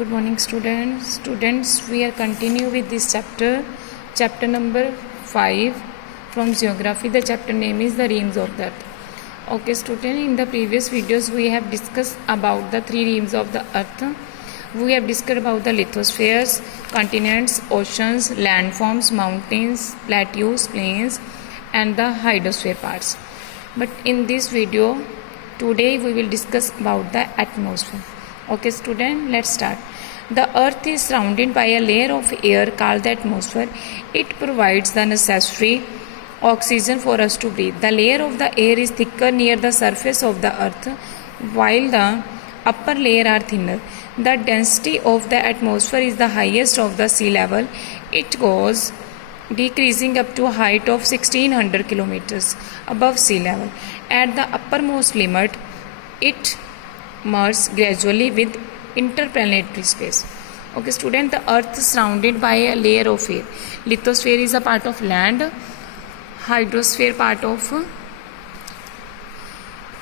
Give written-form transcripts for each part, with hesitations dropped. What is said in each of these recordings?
Good morning, students. We are continue with this chapter number 5 from geography. The chapter name is the rims of the earth. Okay, student, in the previous videos we have discussed about the three rims of the earth. We have discussed about the lithospheres, continents, oceans, landforms, mountains, plateaus, plains, and the hydrosphere parts. But in this video today we will discuss about the atmosphere. Okay, student, let's start. The earth is surrounded by a layer of air called the atmosphere. It provides the necessary oxygen for us to breathe. The layer of the air is thicker near the surface of the earth, while the upper layer are thinner. The density of the atmosphere is the highest of the sea level. It goes decreasing up to a height of 1600 kilometers above sea level. At the uppermost limit, it merges gradually with interplanetary space. Okay, student, the earth is surrounded by a layer of air. Lithosphere is a part of land, hydrosphere part of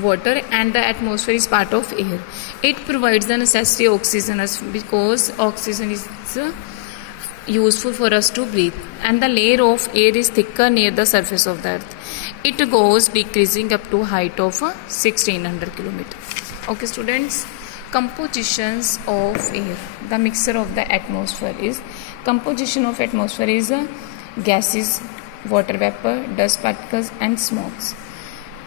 water, and the atmosphere is part of air. It provides the necessary oxygen because oxygen is useful for us to breathe, and the layer of air is thicker near the surface of the earth. It goes decreasing up to height of 1600 kilometers. Okay, students, compositions of air. The mixture of the atmosphere is composition of atmosphere is gases, water vapor, dust particles, and smokes.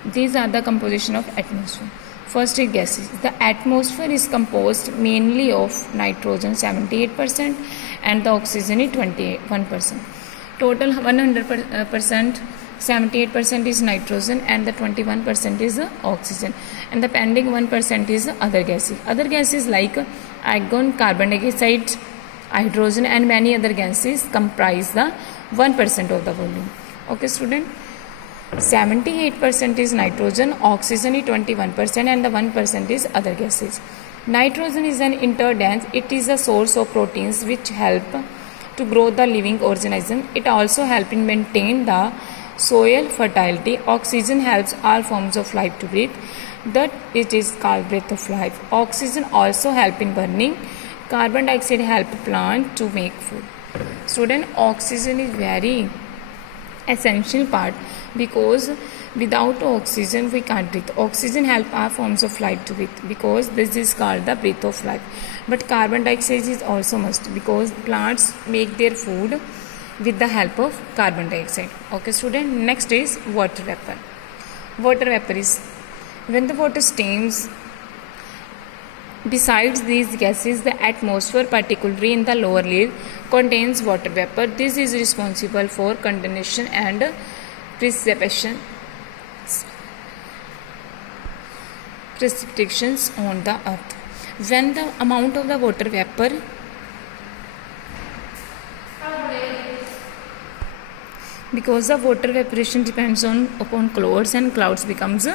These are the composition of atmosphere. First is gases. The atmosphere is composed mainly of nitrogen 78% and the oxygen is 21%. Total 100%, 78% is nitrogen and the 21% is oxygen, and the pending 1% is other gases. Other gases like argon, carbon dioxide, hydrogen, and many other gases comprise the 1% of the volume. Okay, student. 78% is nitrogen, oxygen is 21%, and the 1% is other gases. Nitrogen is an interdense. It is a source of proteins which help to grow the living organism. It also helps in maintain the soil fertility. Oxygen helps all forms of life to breathe. That it is called breath of life. Oxygen also help in burning. Carbon dioxide help plant to make food. Student, oxygen is very essential part because without oxygen we can't breathe. Oxygen help our forms of life to breathe because this is called the breath of life. But carbon dioxide is also must because plants make their food with the help of carbon dioxide. Okay, student, next is water vapor. Water vapor is when the water steams. Besides these gases, the atmosphere, particularly in the lower layer, contains water vapor. This is responsible for condensation and precipitations on the earth. When the amount of the water vapor because the water evaporation depends upon clouds, and clouds becomes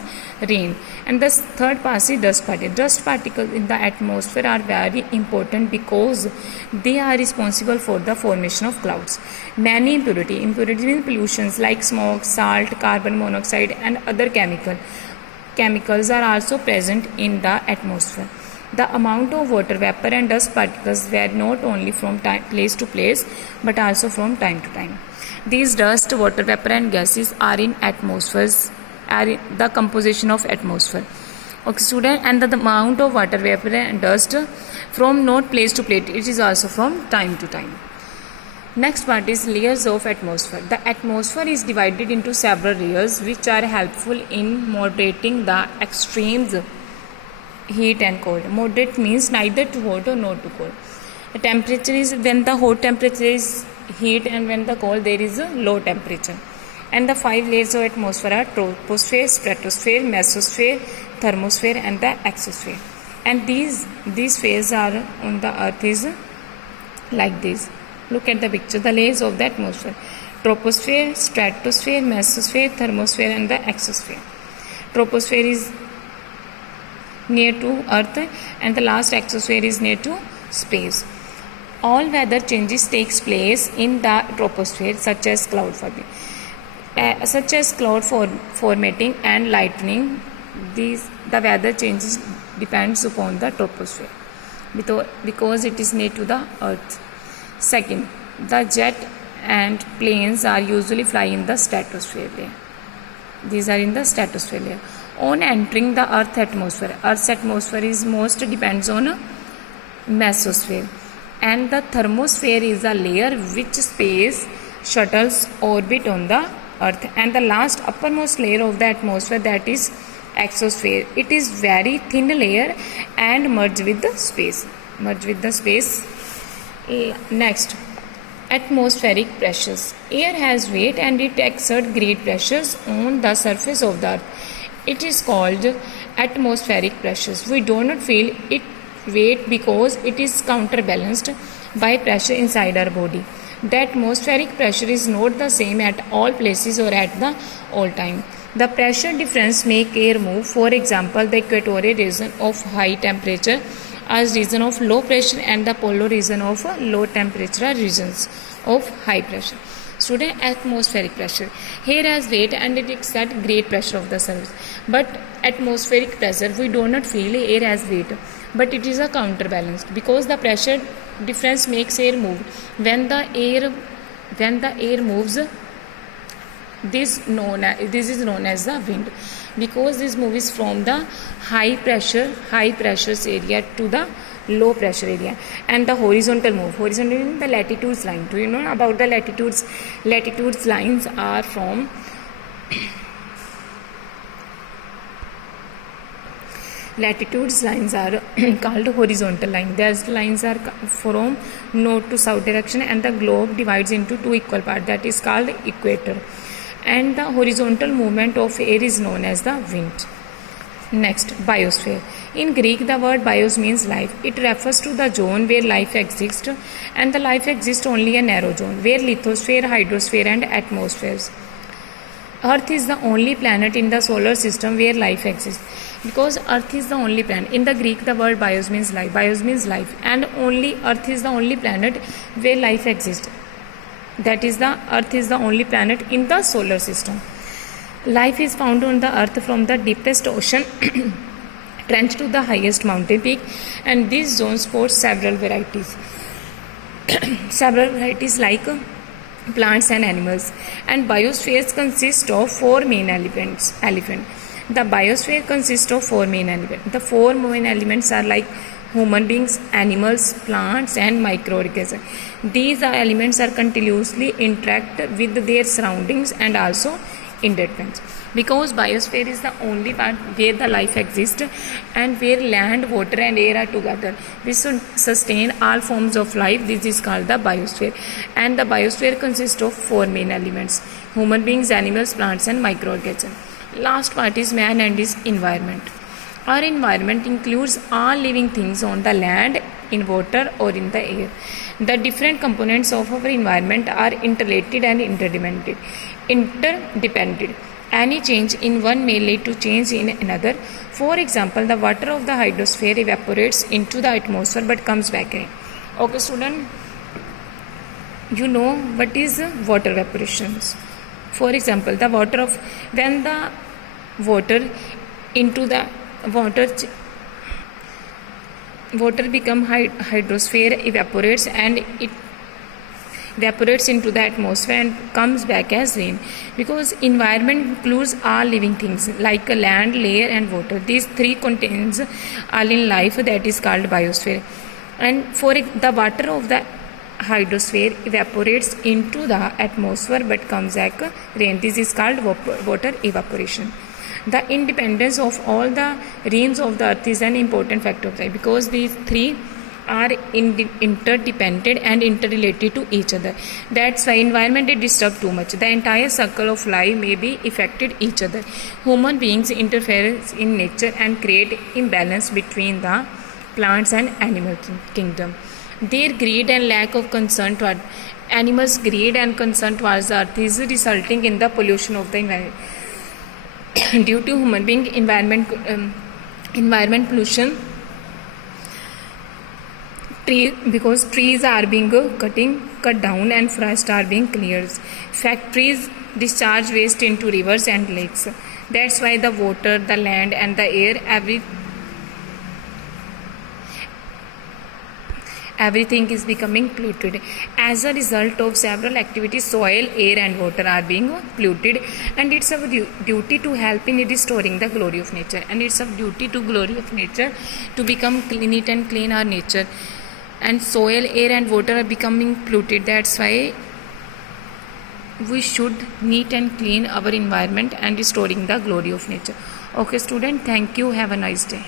rain. And the third part is dust particles. Dust particles in the atmosphere are very important because they are responsible for the formation of clouds. Many impurities means pollutions like smoke, salt, carbon monoxide, and other chemicals are also present in the atmosphere. The amount of water vapor and dust particles vary not only from place to place but also from time to time. These dust, water vapor, and gases are in atmospheres, are in the composition of atmosphere. Okay, student, and the amount of water vapor and dust from not place to place, it is also from time to time. Next part is layers of atmosphere. The atmosphere is divided into several layers which are helpful in moderating the extremes heat and cold. Moderate means neither too hot or not too cold. The temperature is when the hot temperature is heat and when the cold there is a low temperature. And the 5 layers of atmosphere are troposphere, stratosphere, mesosphere, thermosphere, and the exosphere. And these phases are on the earth is like this. Look at the picture. The layers of the atmosphere: troposphere, stratosphere, mesosphere, thermosphere, and the exosphere. Troposphere is near to earth and the last exosphere is near to space. All weather changes takes place in the troposphere such as cloud formating and lightning. The weather changes depends upon the troposphere. because it is near to the earth. Second, the jet and planes are usually fly in the stratosphere layer. These are in the stratosphere layer. On entering the Earth's atmosphere is most depends on mesosphere, and the thermosphere is a layer which space shuttles orbit on the earth, and the last uppermost layer of the atmosphere, that is exosphere. It is very thin layer and merge with the space. Next, atmospheric pressures. Air has weight and it exerts great pressures on the surface of the earth. It is called atmospheric pressures. We do not feel it weight because it is counterbalanced by pressure inside our body. The atmospheric pressure is not the same at all places or at the all time. The pressure difference make air move. For example, the equatorial region of high temperature as region of low pressure, and the polar region of low temperature regions of high pressure. Student, atmospheric pressure. Air has weight and it exerts great pressure of the surface. But atmospheric pressure, we do not feel air has weight, but it is a counterbalanced because the pressure difference makes air move. When the air moves, this is known as the wind, because this moves from the high pressure area to the low pressure area. And the horizontal in the latitudes line. Do you know about the latitudes? Latitudes lines are from latitudes lines are called horizontal line. These lines are from north to south direction, and the globe divides into two equal parts, that is called equator. And the horizontal movement of air is known as the wind. Next, biosphere. In Greek, the word bios means life. It refers to the zone where life exists, and the life exists only a narrow zone, where lithosphere, hydrosphere and atmospheres. Earth is the only planet in the solar system where life exists, because Earth is the only planet. In the Greek, the word bios means life, and only Earth is the only planet where life exists. That is, the Earth is the only planet in the solar system. Life is found on the Earth from the deepest ocean trench to the highest mountain peak, and these zones host several varieties like plants and animals. And biospheres consist of four main elements. The biosphere consists of four main elements. The four main elements are like human beings, animals, plants and microorganisms. These elements are continuously interact with their surroundings and also interdependent, because biosphere is the only part where the life exists and where land, water and air are together. This should sustain all forms of life. This is called the biosphere, and the biosphere consists of four main elements: human beings, animals, plants and microorganisms. Last part is man and his environment. Our environment includes all living things on the land, in water or in the air. The different components of our environment are interrelated and interdependent. Any change in one may lead to change in another. For example, the water of the hydrosphere evaporates into the atmosphere but comes back again. Okay, student, you know what is water evaporation. For example, when the water into the water become hydrosphere evaporates, and it evaporates into the atmosphere and comes back as rain, because environment includes all living things like land, air and water. These three contains all in life, that is called biosphere. And for the water of the hydrosphere evaporates into the atmosphere but comes back rain. This is called water evaporation. The independence of all the realms of the earth is an important factor of life, because these three are interdependent and interrelated to each other. That's why environment is disturbed too much, the entire circle of life may be affected each other. Human beings interfere in nature and create imbalance between the plants and animal kingdom. Their greed and lack of concern toward animals' greed and concern towards the earth is resulting in the pollution of the environment. Due to human being environment pollution, because trees are being cut down and forests are being cleared. Factories discharge waste into rivers and lakes. That's why the water, the land and the air, everything is becoming polluted. As a result of several activities, soil, air and water are being polluted, and it's our duty to help in restoring the glory of nature, and it's our duty to glory of nature to become neat and clean our nature. And soil, air and water are becoming polluted. That's why we should neat and clean our environment and restoring the glory of nature. Okay student, thank you, have a nice day.